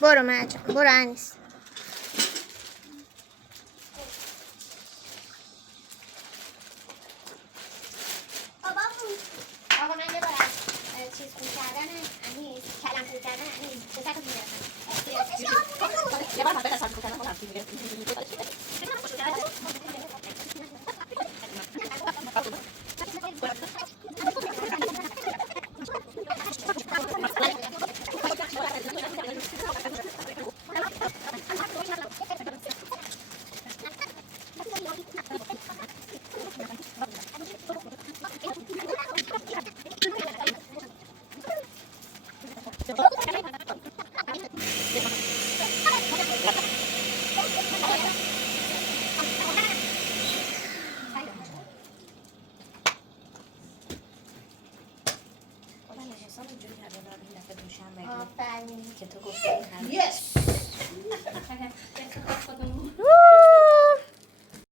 برو مرجان، برو انیس. آقا من یه بار از چیز خون کردن انیس، کلم خون کردن انیس به سطح میرسم. یه بار حبه رسان خون کردن خودم که تو گفتی